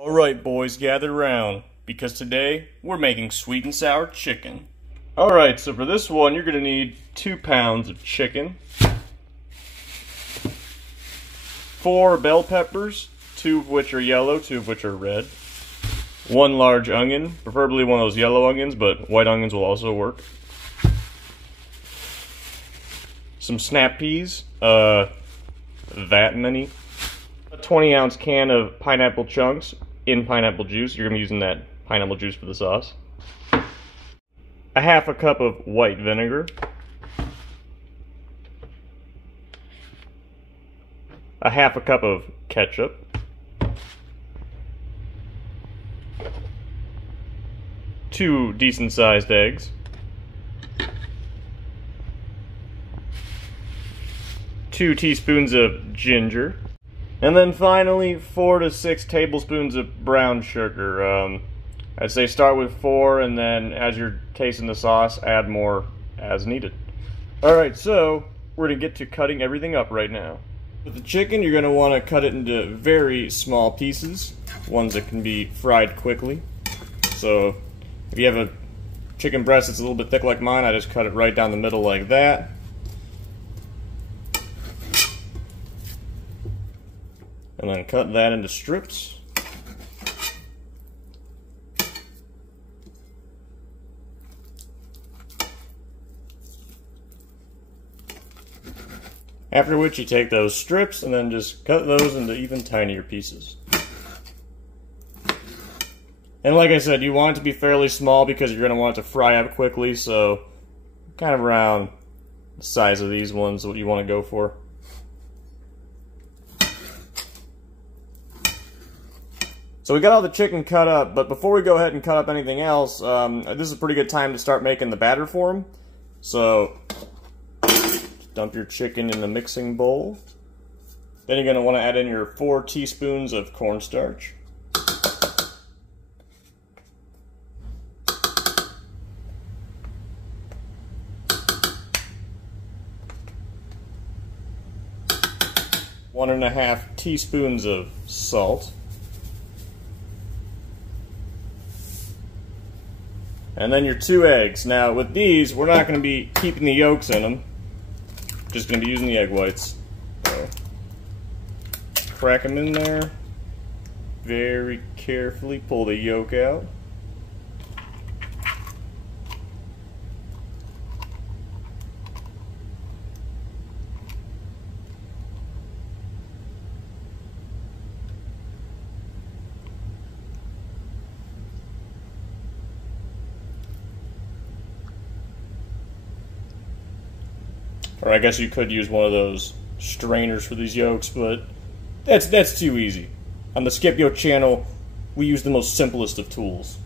Alright boys, gather round, because today we're making sweet and sour chicken. Alright, so for this one you're going to need 2 pounds of chicken, 4 bell peppers, 2 of which are yellow, 2 of which are red, 1 large onion, preferably one of those yellow onions, but white onions will also work, some snap peas, that many, a 20-ounce can of pineapple chunks in pineapple juice. You're going to be using that pineapple juice for the sauce. A half a cup of white vinegar. A half a cup of ketchup. Two decent-sized eggs. 2 teaspoons of ginger. And then finally, 4 to 6 tablespoons of brown sugar. I'd say start with 4, and then as you're tasting the sauce, add more as needed. Alright, so we're going to get to cutting everything up right now. With the chicken, you're going to want to cut it into very small pieces, ones that can be fried quickly. So if you have a chicken breast that's a little bit thick like mine, I just cut it right down the middle like that. And then cut that into strips. After which you take those strips and then just cut those into even tinier pieces. And like I said, you want it to be fairly small because you're going to want it to fry up quickly, so kind of around the size of these ones what you want to go for. So we got all the chicken cut up, but before we go ahead and cut up anything else, this is a pretty good time to start making the batter for them. So, dump your chicken in the mixing bowl. Then you're going to want to add in your 4 teaspoons of cornstarch. One and a half teaspoons of salt. And then your 2 eggs. Now with these, we're not going to be keeping the yolks in them. Just going to be using the egg whites. So, crack them in there. Very carefully pull the yolk out. Or I guess you could use one of those strainers for these yolks, but that's too easy. On the Skip Yolk channel, we use the most simplest of tools.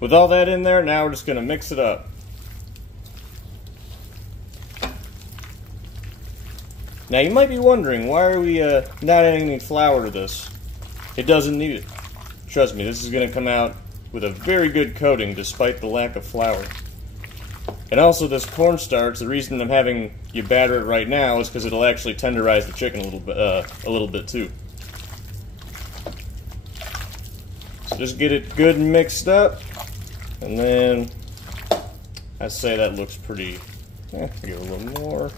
With all that in there, now we're just going to mix it up. Now you might be wondering, why are we not adding any flour to this? It doesn't need it. Trust me, this is going to come out with a very good coating despite the lack of flour. And also this cornstarch, the reason I'm having you batter it right now is because it'll actually tenderize the chicken a little bit too. So just get it good and mixed up, and then I'd say that looks pretty, give it a little more.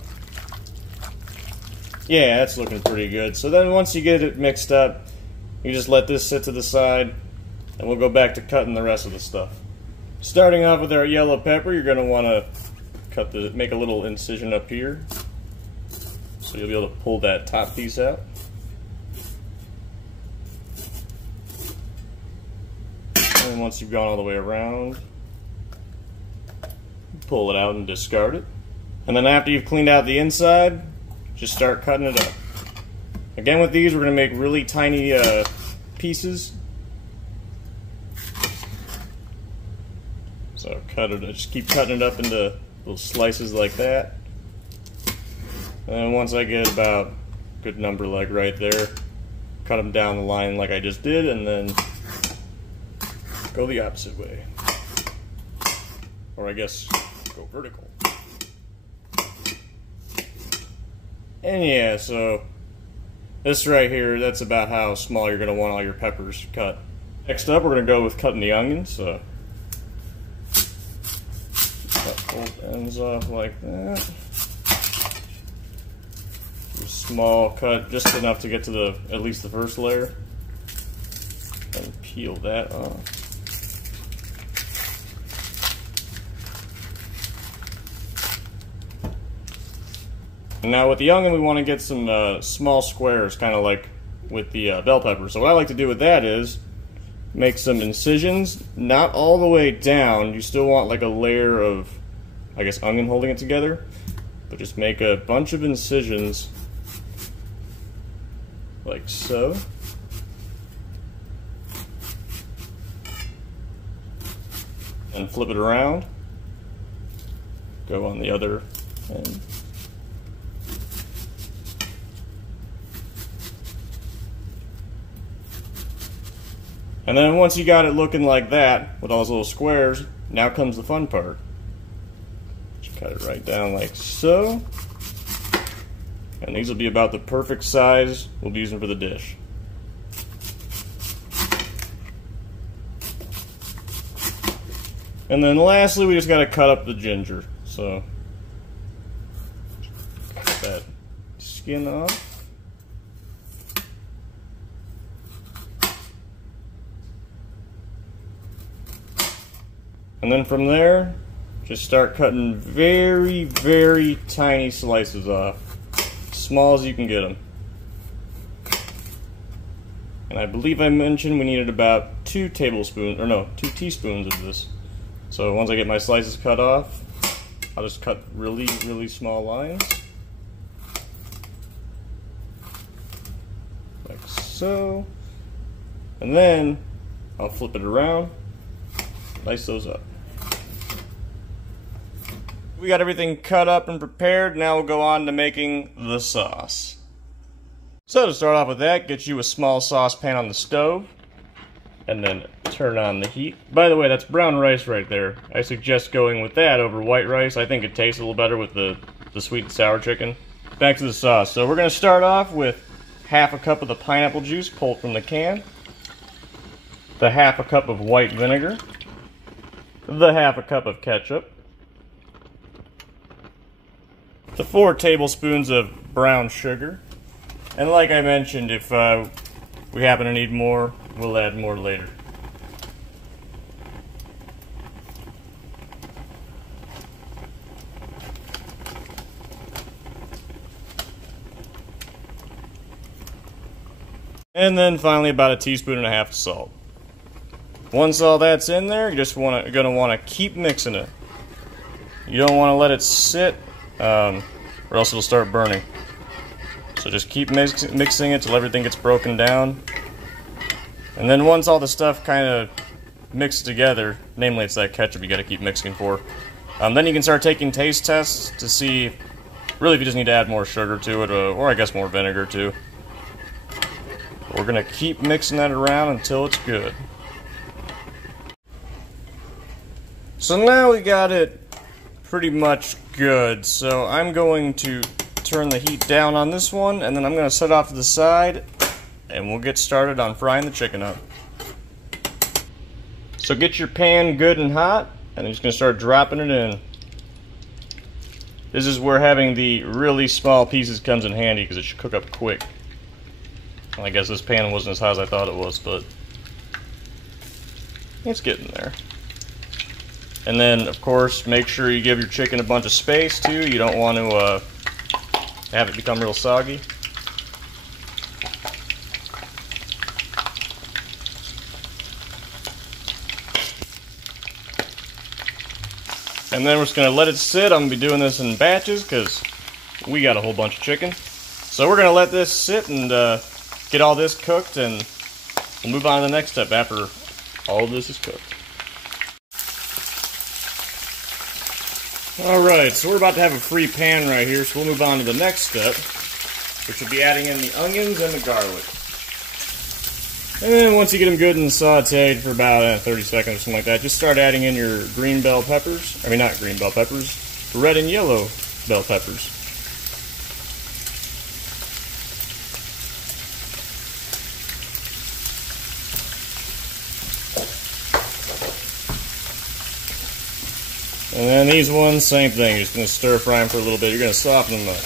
Yeah, that's looking pretty good. So then once you get it mixed up, you just let this sit to the side, and we'll go back to cutting the rest of the stuff. Starting off with our yellow pepper, you're going to want to make a little incision up here, so you'll be able to pull that top piece out. And once you've gone all the way around, pull it out and discard it. And then after you've cleaned out the inside, just start cutting it up. Again with these, we're going to make really tiny pieces. So just keep cutting it up into little slices like that. And then once I get about a good number like right there, cut them down the line like I just did, and then go the opposite way. Or I guess go vertical. And yeah, so this right here, that's about how small you're going to want all your peppers cut. Next up, we're going to go with cutting the onions. So cut both ends off like that. Do a small cut, just enough to get to at least the first layer. And peel that off. Now with the onion, we want to get some small squares, kind of like with the bell pepper. So what I like to do with that is make some incisions, not all the way down. You still want like a layer of, I guess, onion holding it together. But just make a bunch of incisions, like so. And flip it around. Go on the other end. And then once you got it looking like that, with all those little squares, now comes the fun part. Just cut it right down like so. And these will be about the perfect size we'll be using for the dish. And then lastly, we just got to cut up the ginger. So, cut that skin off. And then from there, just start cutting very, very tiny slices off. Small as you can get them. And I believe I mentioned we needed about 2 teaspoons of this. So once I get my slices cut off, I'll just cut really, really small lines. Like so. And then I'll flip it around, dice those up. We got everything cut up and prepared. Now we'll go on to making the sauce. So to start off with that, get you a small saucepan on the stove and then turn on the heat. By the way, that's brown rice right there. I suggest going with that over white rice. I think it tastes a little better with the sweet and sour chicken. Back to the sauce. So we're going to start off with half a cup of the pineapple juice pulled from the can, the half a cup of white vinegar, the half a cup of ketchup, the 4 tablespoons of brown sugar, and like I mentioned, if we happen to need more, we'll add more later. And then finally about 1.5 teaspoons of salt. Once all that's in there, you're just gonna want to keep mixing it. You don't want to let it sit, or else it'll start burning. So just keep mixing it till everything gets broken down. And then once all the stuff kind of mixed together, namely it's that ketchup you got to keep mixing for, then you can start taking taste tests to see really if you just need to add more sugar to it, or I guess more vinegar too. We're gonna keep mixing that around until it's good. So now we got it pretty much good, so I'm going to turn the heat down on this one, and then I'm going to set off to the side, and we'll get started on frying the chicken up. So get your pan good and hot, and I'm just going to start dropping it in. This is where having the really small pieces comes in handy, because it should cook up quick. Well, I guess this pan wasn't as hot as I thought it was, but it's getting there. And then, of course, make sure you give your chicken a bunch of space, too. You don't want to have it become real soggy. And then we're just going to let it sit. I'm going to be doing this in batches because we got a whole bunch of chicken. So we're going to let this sit and get all this cooked, and we'll move on to the next step after all of this is cooked. Alright, so we're about to have a free pan right here, so we'll move on to the next step, which will be adding in the onions and the garlic. And then once you get them good and sauteed for about 30 seconds or something like that, just start adding in your green bell peppers. I mean, not green bell peppers, red and yellow bell peppers. And then these ones, same thing. You're just going to stir fry them for a little bit. You're going to soften them up.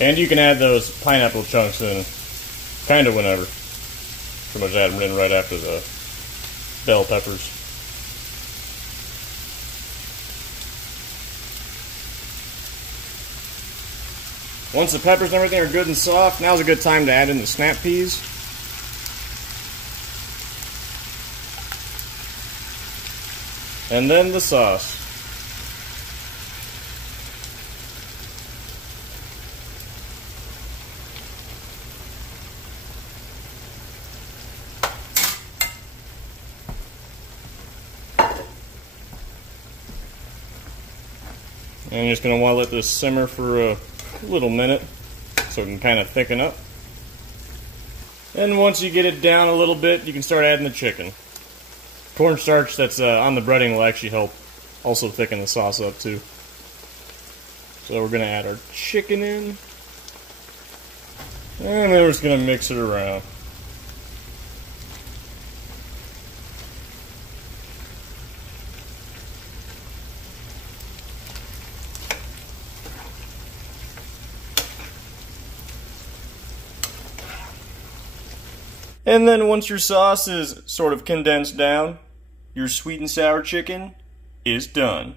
And you can add those pineapple chunks in kind of whenever. Pretty much add them in right after the bell peppers. Once the peppers and everything are good and soft, now's a good time to add in the snap peas. And then the sauce. And you're just going to want to let this simmer for a little minute so it can kind of thicken up. And once you get it down a little bit, you can start adding the chicken. Cornstarch that's on the breading will actually help also thicken the sauce up too. So we're going to add our chicken in. And then we're just going to mix it around. And then once your sauce is sort of condensed down, your sweet and sour chicken is done.